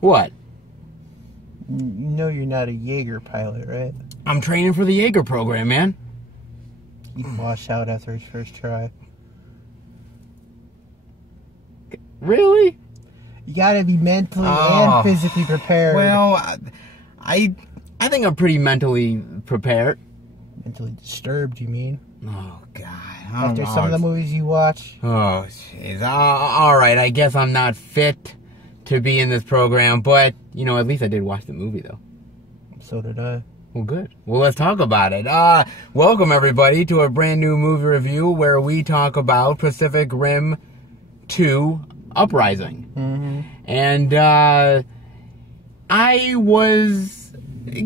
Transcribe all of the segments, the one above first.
What? You know you're not a Jaeger pilot, right? I'm training for the Jaeger program, man. He washed out after his first try. Really? You gotta be mentally and physically prepared. Well, I think I'm pretty mentally prepared. Mentally disturbed, you mean? Oh, God. After some of the movies you watch? Oh, jeez. All right, I guess I'm not fit to be in this program, but, you know, at least I did watch the movie, though. So did I. Well, good. Well, let's talk about it. Welcome, everybody, to a brand new movie review where we talk about Pacific Rim 2 Uprising. Mm-hmm. And I was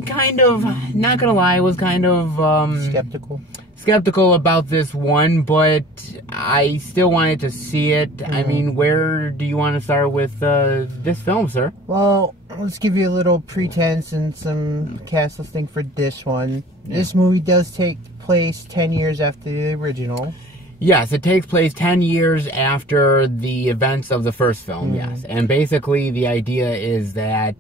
kind of, not gonna lie, I was kind of skeptical about this one, but I still wanted to see it. Mm-hmm. I mean, where do you want to start with this film, sir? Well, let's give you a little pretense and some cast listing for this one. Yeah. This movie does take place 10 years after the original. Yes, it takes place 10 years after the events of the first film, yes. And basically the idea is that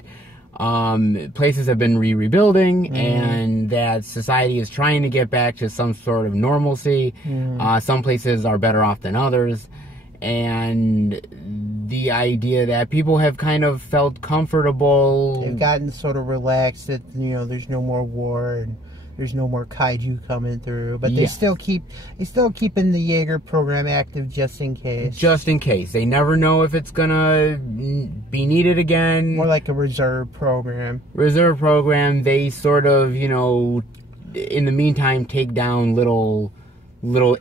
places have been rebuilding and that society is trying to get back to some sort of normalcy. Some places are better off than others. And the idea that people have kind of felt comfortable. They've gotten sort of relaxed that, you know, there's no more war and there's no more kaiju coming through, but they still keeping the Jaeger program active just in case. Just in case. They never know if it's gonna be needed again. More like a reserve program. Reserve program. They sort of, you know, in the meantime, take down little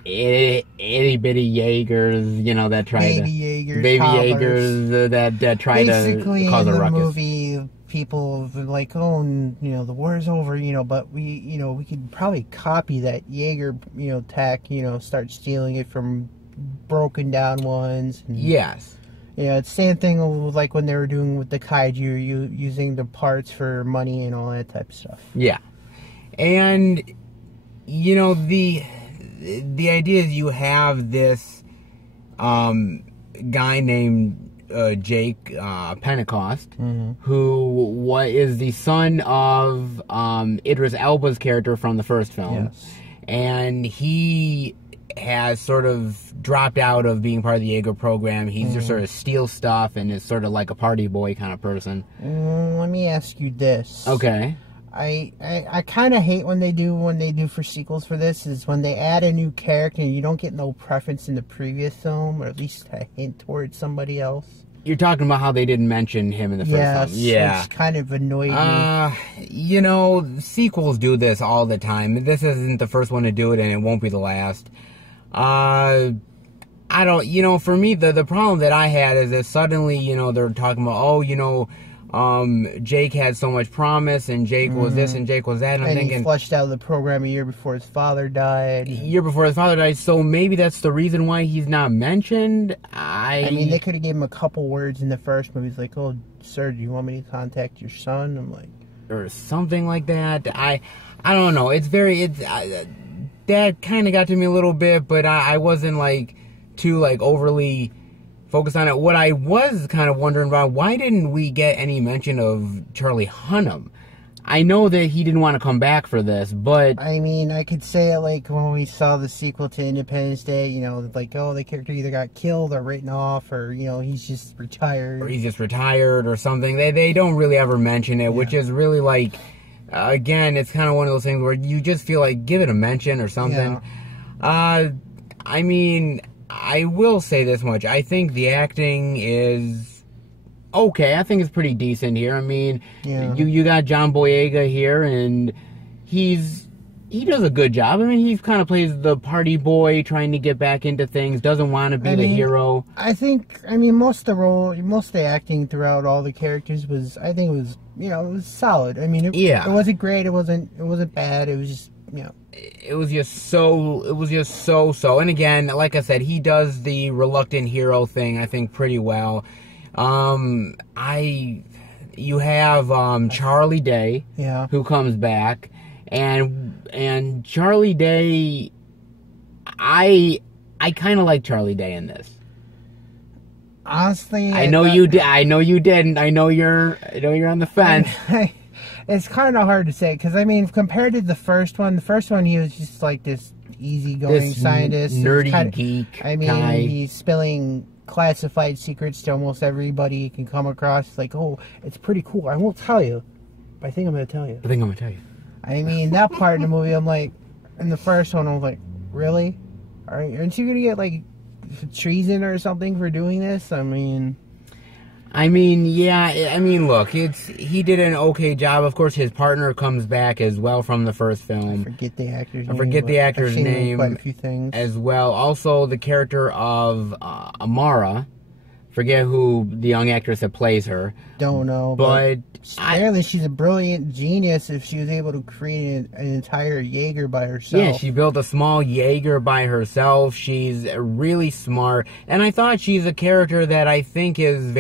itty bitty Jaegers, you know, that try baby Jaegers that try basically to cause a ruckus. Basically, in the movie, people are like, oh, you know, the war's over, you know, but we could probably copy that Jaeger, you know, tech, you know, start stealing it from broken down ones. And, yes. Yeah, it's the same thing like when they were doing with the kaiju, using the parts for money and all that type of stuff. Yeah. And, you know, the idea is you have this guy named Jake Pentecost, who is the son of Idris Elba's character from the first film. Yes. And he has sort of dropped out of being part of the Jaeger program. He's just sort of steals stuff and is sort of like a party boy kind of person. Let me ask you this. Okay. I kind of hate when they do for sequels for this, is when they add a new character and you don't get no preference in the previous film, or at least a hint towards somebody else. You're talking about how they didn't mention him in the first film. Yeah, which kind of annoyed me. You know, sequels do this all the time. This isn't the first one to do it, and it won't be the last. I don't, you know, for me, the problem that I had is that suddenly, you know, they're talking about, oh, you know, Jake had so much promise, and Jake was this, and Jake was that, and I'm thinking, he flushed out of the program a year before his father died. So maybe that's the reason why he's not mentioned. I mean, they could have given him a couple words in the first movie. He's like, oh, sir, do you want me to contact your son? I'm like... Or something like that. I don't know. That kind of got to me a little bit, but I wasn't, like, too, like, overly focused on it. What I was kind of wondering about, why didn't we get any mention of Charlie Hunnam? I know that he didn't want to come back for this, but... I mean, I could say it like when we saw the sequel to Independence Day, you know, like, oh, the character either got killed or written off, or, you know, he's just retired. Or something. They don't really ever mention it, which is really like... again, it's kind of one of those things where you just feel like, give it a mention or something. Yeah. I mean... I will say this much. I think the acting is okay. I think it's pretty decent here. I mean, you got John Boyega here, and he does a good job. I mean, he kind of plays the party boy, trying to get back into things, doesn't want to be the hero. I mean, most of the acting throughout all the characters was solid. I mean, it wasn't great. It wasn't bad. It was just, you know. It was just so. And again, like I said, he does the reluctant hero thing, I think, pretty well. You have Charlie Day, who comes back, and Charlie Day, I kind of like Charlie Day in this. Honestly, I know you did. I know you didn't. I know you're on the fence. It's kind of hard to say because I mean, compared to the first one he was just like this easygoing scientist, nerdy geek. I mean, he's spilling classified secrets to almost everybody he can come across. Like, oh, it's pretty cool. I won't tell you, but I think I'm gonna tell you. I mean, that part in the movie, I'm like, in the first one, I was like, really? Aren't you gonna get like treason or something for doing this? I mean, yeah. I mean, look, he did an okay job. Of course, his partner comes back as well from the first film. I forget the actor's name. I've seen quite a few things as well. Also, the character of Amara. Forget who the young actress that plays her. Don't know, but apparently she's a brilliant genius if she was able to create an entire Jaeger by herself. Yeah, she built a small Jaeger by herself. She's really smart. And I thought she's a character that I think is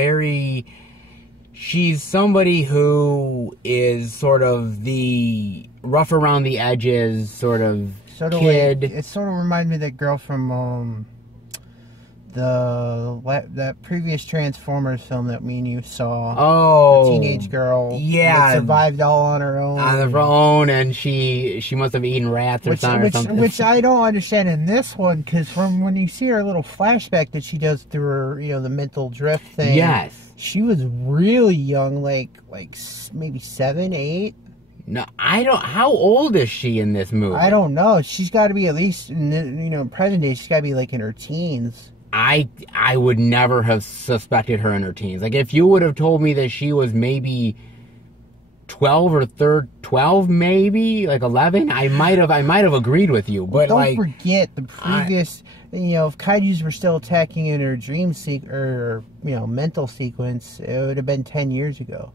she's somebody who is sort of the rough around the edges sort of kid. It sort of reminds me of that girl from that previous Transformers film that me and you saw. Oh, the teenage girl. Yeah, that survived all on her own. And she must have eaten rats or something. Which I don't understand in this one, because from when you see her little flashback that she does through her, the mental drift thing. Yes, she was really young, like maybe 7, 8. No, I don't. How old is she in this movie? I don't know. She's got to be at least in present day. She's got to be like in her teens. I would never have suspected her in her teens. Like, if you would have told me that she was maybe 12 or 12, maybe like 11, I might have agreed with you. But don't forget the previous. If kaijus were still attacking in her dream mental sequence, it would have been 10 years ago.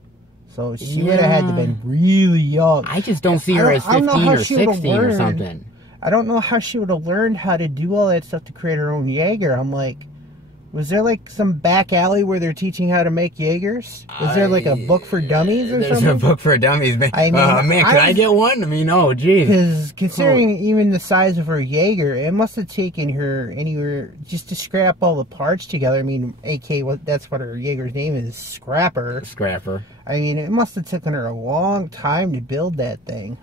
So she would have had to have been really young. I just don't see her as 15 or 16 or something. I don't know how she would have learned how to do all that stuff to create her own Jaeger. I'm like, was there like some back alley where they're teaching how to make Jaegers? Is there like a book for dummies or something? There's a book for dummies, man. I mean, can I get one? I mean, oh, geez. Because considering even the size of her Jaeger, it must have taken her anywhere just to scrap all the parts together. I mean, that's what her Jaeger's name is, Scrapper. I mean, it must have taken her a long time to build that thing.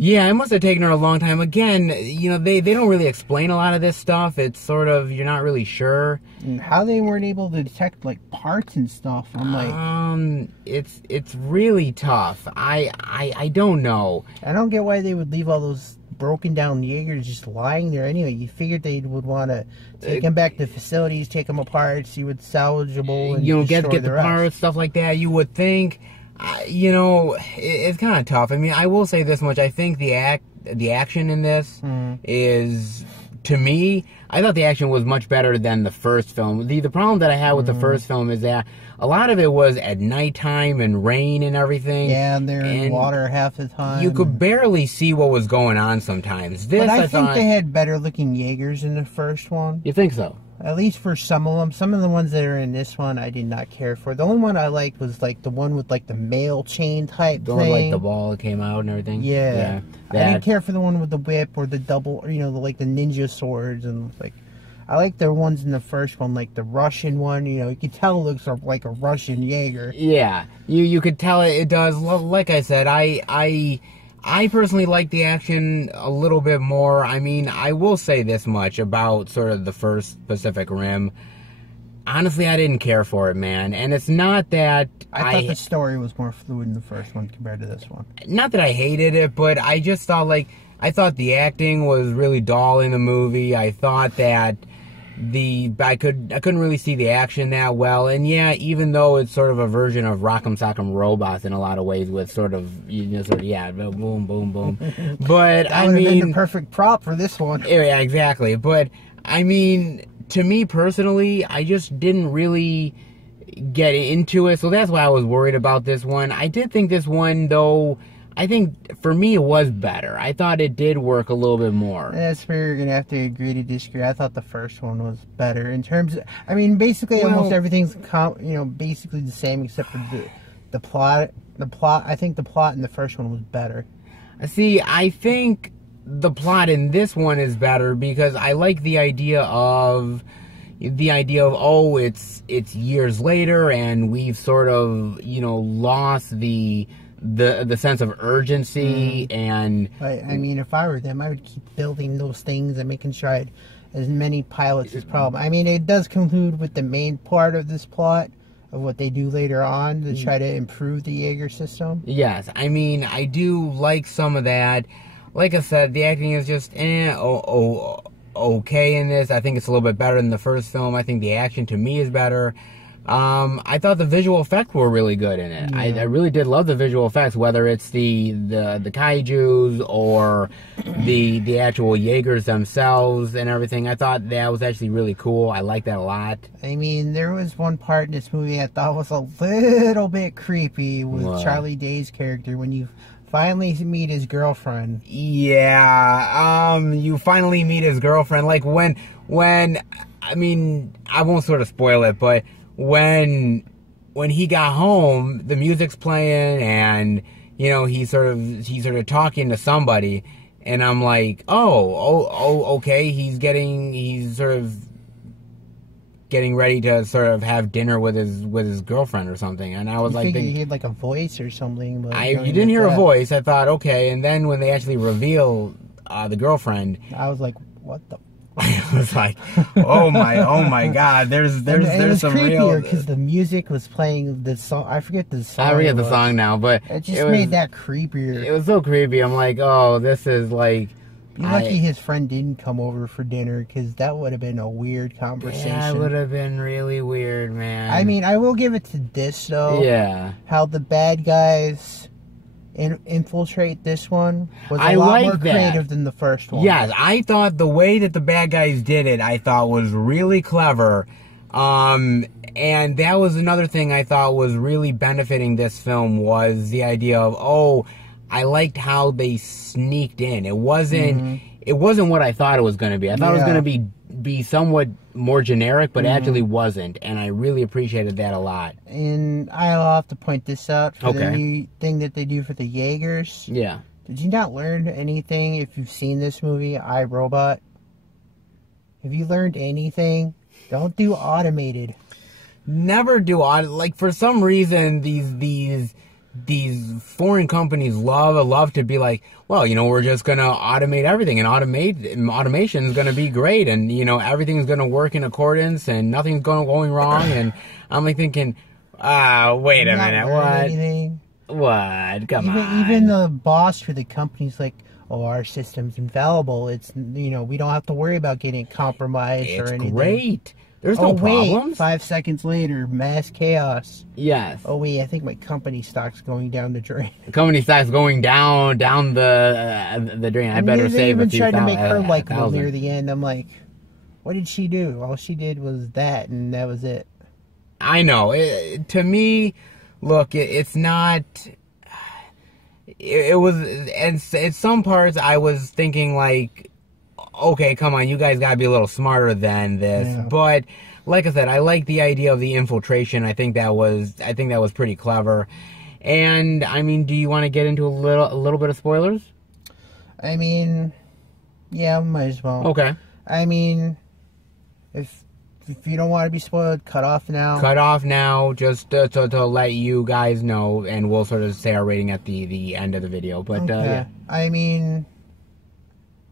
Yeah, it must have taken her a long time. Again, they don't really explain a lot of this stuff. It's sort of, you're not really sure. And how they weren't able to detect, like, parts and stuff. I'm like... It's really tough. I don't know. I don't get why they would leave all those broken down Jaegers just lying there anyway. You figured they would want to take them back to facilities, take them apart, see what's salvageable, and get the parts, stuff like that. You would think... it's kind of tough. I mean, I will say this much. I think the action in this is, to me, I thought the action was much better than the first film. The problem that I had with the first film is that a lot of it was at nighttime and rain and everything. Yeah, and they're in water half the time. You could barely see what was going on sometimes. But I think they had better looking Jaegers in the first one. You think so? At least for some of them. Some of the ones that are in this one, I did not care for. The only one I liked was like the one with like the mail chain type thing. One like the ball that came out and everything. Yeah. I didn't care for the one with the whip or the double, like the ninja swords and like. I like the ones in the first one, like the Russian one. You could tell it looks like a Russian Jaeger. Yeah, you could tell it does. Like I said, I personally like the action a little bit more. I mean, I will say this much about sort of the first Pacific Rim. Honestly, I didn't care for it, man. And it's not that I thought the story was more fluid in the first one compared to this one. Not that I hated it, but I just thought I thought the acting was really dull in the movie. I thought that I couldn't really see the action that well. And yeah, even though it's sort of a version of Rock'em Sock'em Robots in a lot of ways with sort of boom, boom, boom. But that would have been the perfect prop for this one. Yeah, exactly. But I mean, to me personally, I just didn't really get into it. So that's why I was worried about this one. I did think this one, though, I think for me it was better. I thought it did work a little bit more. That's where you're gonna have to agree to disagree. I thought the first one was better in terms of, I mean, basically almost everything's basically the same except for the plot. I think the plot in the first one was better. See, I think the plot in this one is better because I like the idea of, the idea of, oh, it's years later and we've sort of, you know, lost the sense of urgency. And I mean, if I were them, I would keep building those things and making sure I had as many pilots as possible. I mean, it does conclude with the main part of this plot of what they do later on to try to improve the Jaeger system. Yes, I mean, I do like some of that. Like I said, the acting is just okay in this. I think it's a little bit better than the first film. I think the action to me is better. I thought the visual effects were really good in it. I really did love the visual effects, whether it's the kaijus or the actual Jaegers themselves and everything. I thought that was actually really cool. I liked that a lot. I mean, there was one part in this movie I thought was a little bit creepy with Charlie Day's character when you finally meet his girlfriend. Yeah, you finally meet his girlfriend. Like when I mean, I won't sort of spoil it, but when he got home, the music's playing, and you know he's sort of talking to somebody, and I'm like, oh, okay, he's sort of getting ready to sort of have dinner with his girlfriend or something, and I was like, he had like a voice or something. But you didn't hear a voice. I thought, okay, and then when they actually reveal the girlfriend, I was like, what the. I was like, oh my God! There's some real, because the music was playing the song. I forget the song. I forget the song now, but it just made that creepier. It was so creepy. I'm like, oh, this is like. Be lucky his friend didn't come over for dinner, because that would have been a weird conversation. Yeah, it would have been really weird, man. I mean, I will give it to this though. Yeah. How the bad guys infiltrate this one was a lot more creative than the first one. Yes, I thought the way that the bad guys did it, I thought was really clever. And that was another thing I thought was really benefiting this film, was the idea of, oh, I liked how they sneaked in. It wasn't what I thought it was going to be. I thought it was going to be somewhat more generic, but it actually wasn't, and I really appreciated that a lot. And I'll have to point this out for the new thing that they do for the Jaegers. Yeah. Did you not learn anything if you've seen this movie, I, Robot? Have you learned anything? Don't do automated. Never do like, for some reason these foreign companies love to be like, well, you know, we're just gonna automate everything, and automation is gonna be great, and you know, everything's gonna work in accordance, and nothing's going wrong. And I'm like thinking, wait a minute, what? Come on. Even the boss for the company's like, oh, our system's infallible. It's, you know, we don't have to worry about getting compromised or anything. It's great. There's no problems. Wait, 5 seconds later, mass chaos. Yes. Oh wait, I think my company stock's going down the drain. The company stock's going down the drain. I better save a few thousand. They even tried to make her likable near the end. I'm like, what did she do? All she did was that, and that was it. I know. To me, look, it's not. It was, and at some parts I was thinking like, okay, come on, you guys gotta be a little smarter than this. Yeah. But like I said, I like the idea of the infiltration. I think that was pretty clever. And I mean, do you want to get into a little bit of spoilers? I mean, yeah, might as well. Okay. I mean, if you don't want to be spoiled, cut off now. Cut off now, just to let you guys know, and we'll sort of say our rating at the end of the video. But yeah. I mean,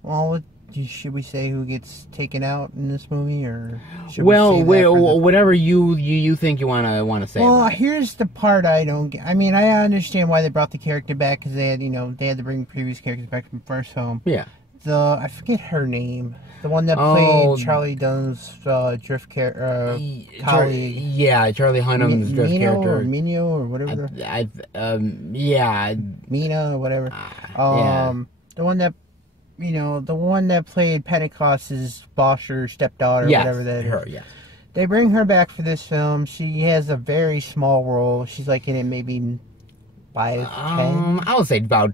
well, should we say who gets taken out in this movie, or should whatever you think you want to say? Well, here's the part I don't get. I mean, I understand why they brought the character back, because they had to bring previous characters back from the first film. Yeah. I forget her name. The one that played Charlie Dunn's drift colleague. Yeah, Charlie Hunnam's drift character. Or Mino or whatever. Yeah. Mina or whatever. The one that, you know, the one that played Pentecost's boss or stepdaughter, whatever that is. Her, yeah. They bring her back for this film. She has a very small role. She's like in it maybe 5, 10. I would say about,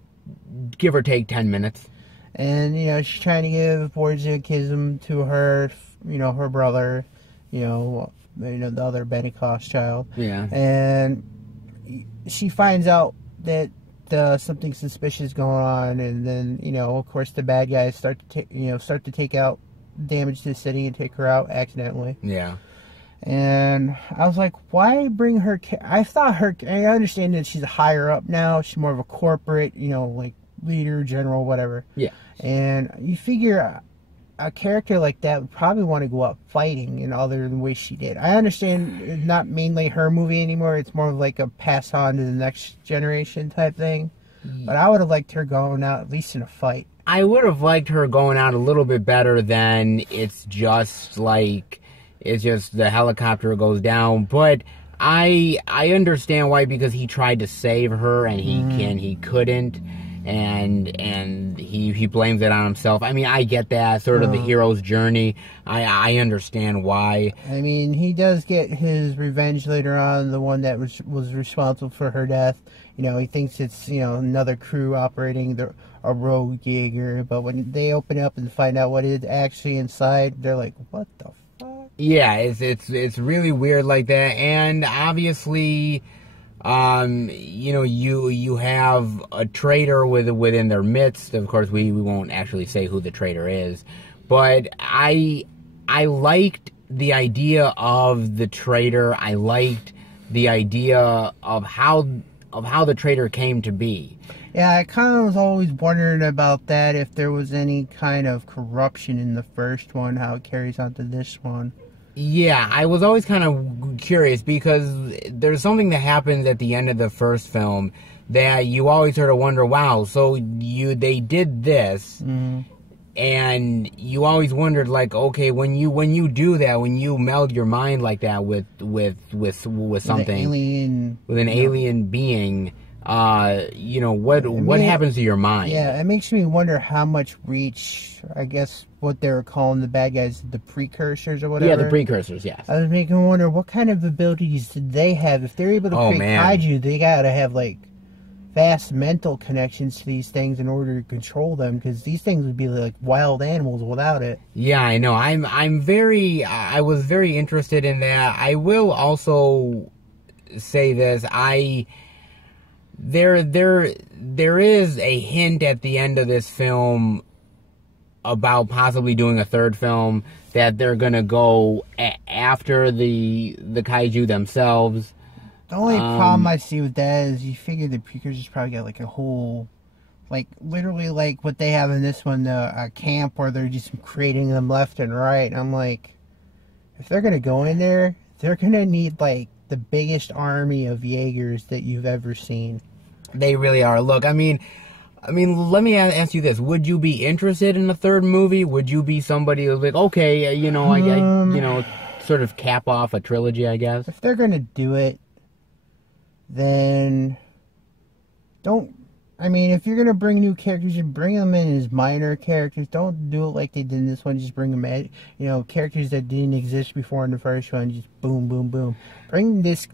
give or take, 10 minutes. And, you know, she's trying to give Borziakism to her, you know, her brother, you know, the other Pentecost child. Yeah. And she finds out that something suspicious going on, and then, you know, of course, the bad guys start to take out damage to the city and take her out accidentally. Yeah. And I was like, why bring her? I thought her. I understand that she's higher up now. She's more of a corporate, like leader, general, whatever. Yeah. And you figure a character like that would probably want to go out fighting in other than the way she did. I understand it's not mainly her movie anymore. It's more of like a pass on to the next generation type thing. But I would have liked her going out at least in a fight. I would have liked her going out a little bit better than it's just the helicopter goes down. But I understand why, because he tried to save her and he couldn't, and he blames it on himself. I mean, I get that sort of the hero's journey. I understand why. I mean, he does get his revenge later on, the one that was responsible for her death. He thinks it's, another crew operating a rogue Jaeger, but when they open up and find out what is actually inside, they're like, what the fuck? Yeah, it's really weird like that. And obviously, you have a traitor within their midst. Of course, we won't actually say who the traitor is, but I liked the idea of the traitor. I liked the idea of how the traitor came to be. Yeah, I kind of was always wondering about that, if there was any kind of corruption in the first one, how it carries on to this one. Yeah, I was always kind of curious, because there's something that happens at the end of the first film that you always sort of wonder, wow, so they did this, and you always wondered, like, okay, when you do that, when you meld your mind like that with something, with an alien being, what happens to your mind? Yeah, it makes me wonder how much reach, I guess what they were calling the bad guys, the precursors or whatever. Yeah, the precursors, yes. I was making me wonder, what kind of abilities did they have? If they're able to create kaiju, they gotta have, like, vast mental connections to these things in order to control them, because these things would be like wild animals without it. Yeah, I know. I was very interested in that. I will also say this, there is a hint at the end of this film about possibly doing a third film, that they're gonna go after the kaiju themselves. The only problem I see with that is you figure the precursors probably got like a whole, like literally like what they have in this one, a camp where they're just creating them left and right. And I'm like, if they're gonna go in there, they're gonna need like the biggest army of Jaegers that you've ever seen. They really are. Look, I mean, let me ask you this: would you be interested in a third movie? Would you be somebody who's like, okay, I sort of cap off a trilogy, I guess? If they're gonna do it, then don't. I mean, if you're gonna bring new characters, you bring them in as minor characters. Don't do it like they did in this one. Just bring them in, characters that didn't exist before in the first one. Just boom, boom, boom.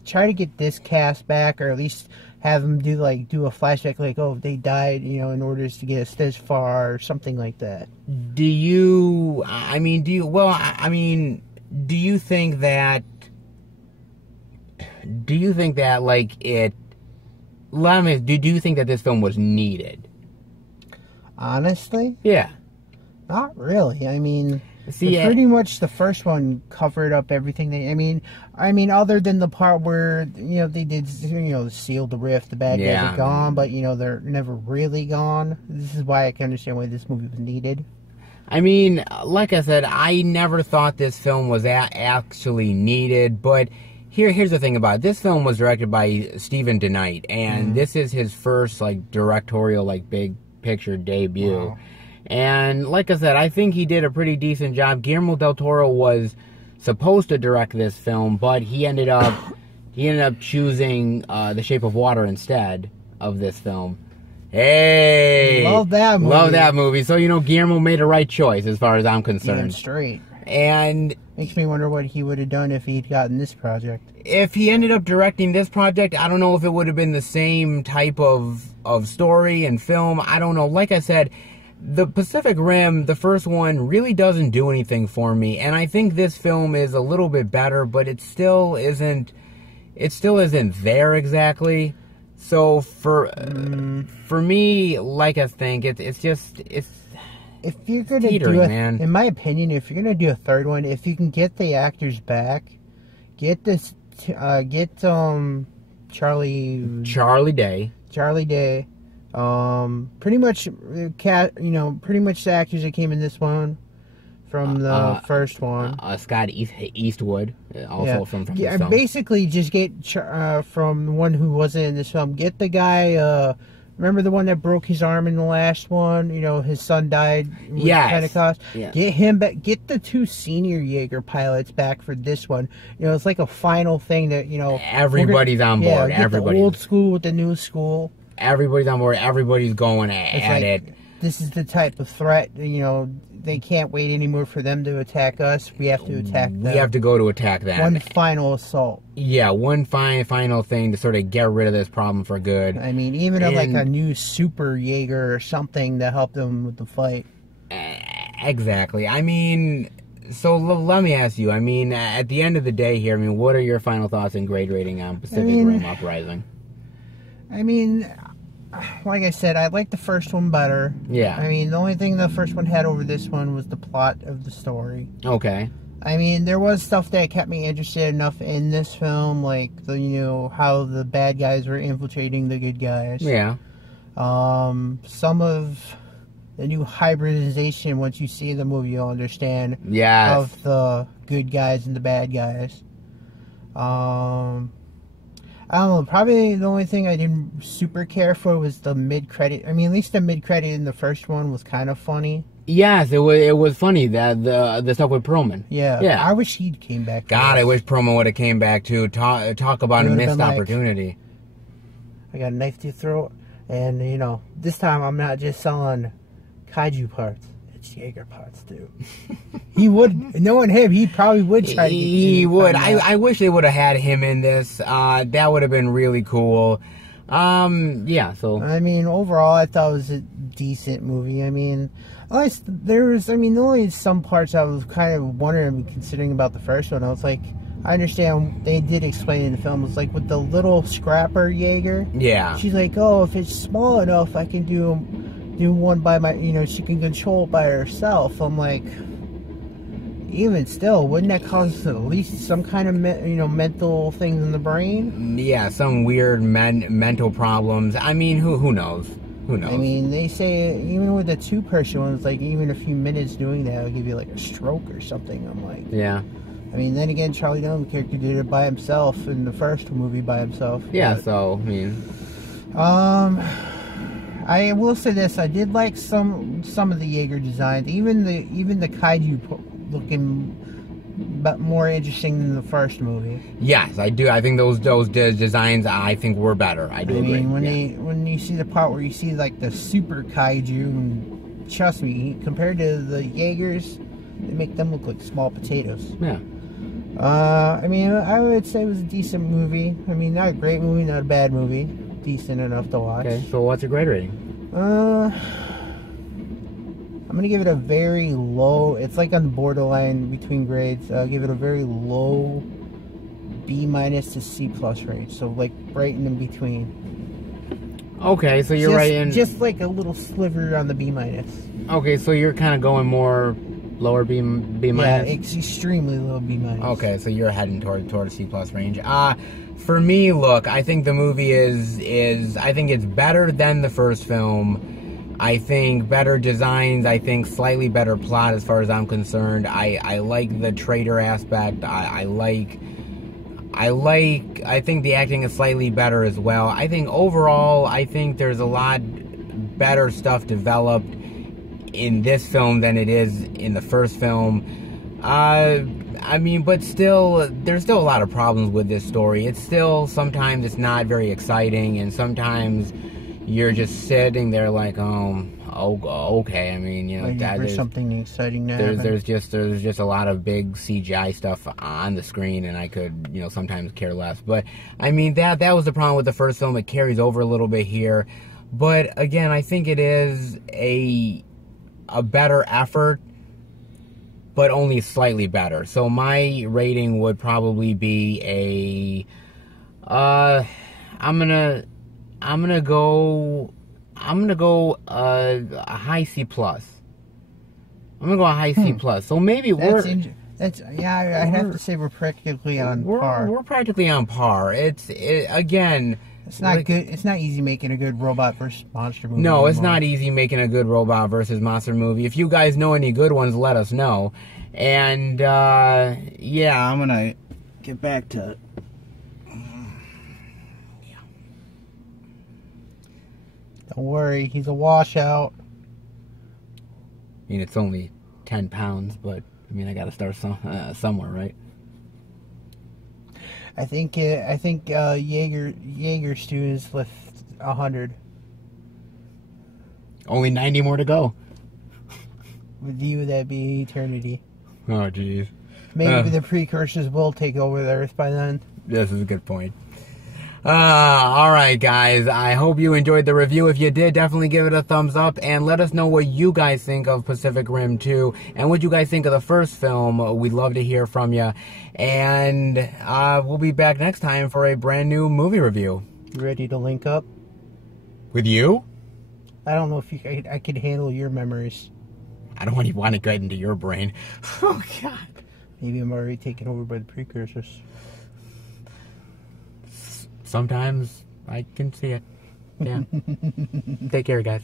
Try to get this cast back, or at least have them do a flashback, like, oh, they died, in order to get us this far, or something like that. Do you think that? Do you think that do you think that this film was needed? Honestly? Yeah. Not really. I mean, pretty much the first one covered up everything. I mean, other than the part where, they did, seal the rift, the bad guys are gone, but, they're never really gone. This is why I can understand why this movie was needed. I mean, like I said, I never thought this film was actually needed, but here's the thing about it. This film was directed by Stephen DeKnight, and this is his first, directorial, big picture debut. Wow. And like I said, I think he did a pretty decent job. Guillermo Del Toro was supposed to direct this film, but he ended up choosing The Shape of Water instead of this film. Hey! Love that movie. Love that movie. So, Guillermo made the right choice as far as I'm concerned. Damn straight. And makes me wonder what he would have done if he'd gotten this project. If he ended up directing this project, I don't know if it would have been the same type of story and film. I don't know. Like I said, the Pacific Rim, the first one, really doesn't do anything for me. And I think this film is a little bit better, but it still isn't there exactly. So for me, like I think, it's if you're gonna teetering, man. in my opinion, if you're gonna do a third one, if you can get the actors back, get Charlie Day. Pretty much the actors that came in this one from the first one. Scott Eastwood, also from this film. Basically, just get from the one who wasn't in this film. Get the guy. Remember the one that broke his arm in the last one? You know, his son died with Pentecost. Yeah. Get him back. Get the 2 senior Jaeger pilots back for this one. You know, it's like a final thing that, you know, everybody's on board. Get the old school with the new school. Everybody's on board. Everybody's going at it. This is the type of threat, you know, they can't wait anymore for them to attack us. We have to attack them. We have to go to attack them. One final assault. Yeah, one final thing to sort of get rid of this problem for good. I mean, even like a new super Jaeger or something to help them with the fight. Exactly. I mean, so let me ask you, I mean, at the end of the day here, I mean, what are your final thoughts and grade rating on Pacific Rim Uprising? I mean, like I said, I like the first one better. Yeah. I mean, the only thing the first one had over this one was the plot of the story. Okay. I mean, there was stuff that kept me interested enough in this film, like how the bad guys were infiltrating the good guys. Yeah. Some of the new hybridization, once you see the movie, you'll understand. Yes. Of the good guys and the bad guys. I don't know, probably the only thing I didn't super care for was the mid-credit. I mean, at least the mid-credit in the first one was kind of funny. Yes, it was funny, that the stuff with Perlman. Yeah. Yeah. I wish he came back. God, I wish Perlman would have came back too. Talk about a missed opportunity. I got a knife to your throat, and, you know, this time I'm not just selling kaiju parts. It's Jaeger parts too. He would, knowing him, he probably would try to get He would. I wish they would have had him in this. That would have been really cool. Yeah, so. I mean, overall, I thought it was a decent movie. I mean, only some parts I was kind of wondering, considering about the first one. I was like, I understand they did explain in the film. It's like with the little scrapper Jaeger. Yeah. She's like, oh, if it's small enough, I can do one by my, you know, she can control it by herself. I'm like, even still, wouldn't that cause at least some kind of mental things in the brain? Yeah, some weird mental problems. I mean, who knows? Who knows? I mean, they say even with the 2-person one, it's like even a few minutes doing that will give you like a stroke or something. I'm like, yeah. I mean, then again, Charlie Hunnam, the character, did it by himself in the first movie by himself. Yeah, but, so I mean, I will say this: I did like some of the Jaeger designs, even the kaiju looking but more interesting than the first movie. Yes, I do. I think those designs I think were better. I agree. When you see the part where you see like the super kaiju, and trust me, compared to the Jaegers, they make them look like small potatoes. Yeah. I mean, I would say it was a decent movie. I mean, not a great movie, not a bad movie. Decent enough to watch. Okay, so what's your grade rating? I'm gonna give it a very low. It's like on the borderline between grades. I'll give it a very low B- to C+ range. So like right in between. Okay, so you're right in. Just like a little sliver on the B-. Okay, so you're kind of going more lower B-. Yeah, it's extremely low B-. Okay, so you're heading toward a C+ range. For me, look, I think the movie is I think it's better than the first film. I think better designs, I think slightly better plot as far as I'm concerned. I like the traitor aspect. I think the acting is slightly better as well. I think overall, I think there's a lot better stuff developed in this film than it is in the first film. I mean, but still, there's still a lot of problems with this story. It's still, sometimes it's not very exciting, and sometimes you're just sitting there like, oh, okay. I mean, you know, there's something exciting to happen. There's just a lot of big CGI stuff on the screen, and I could, you know, sometimes care less. But I mean, that was the problem with the first film. It carries over a little bit here, but again, I think it is a better effort, but only slightly better. So my rating would probably be I'm gonna go a high C+. I'm gonna go a high C plus. So maybe That's I have to say we're practically on par. We're practically on par. Again. It's not good. It's not easy making a good robot versus monster movie. No, anymore. It's not easy making a good robot versus monster movie. If you guys know any good ones, let us know. And yeah, I'm gonna get back to. Don't worry, he's a washout. I mean, it's only 10 pounds, but I mean, I gotta start somewhere, right? I think Jaeger students lift 100. Only 90 more to go. With you, that'd be eternity. Oh, jeez. Maybe the precursors will take over the Earth by then. This is a good point. Alright guys, I hope you enjoyed the review. If you did, definitely give it a thumbs up and let us know what you guys think of Pacific Rim 2 and what you guys think of the first film. We'd love to hear from you. And we'll be back next time for a brand new movie review. You ready to link up? With you? I don't know if I could handle your memories. I don't even want to get into your brain. Oh God. Maybe I'm already taken over by the precursors. Sometimes I can see it. Yeah. Take care, guys.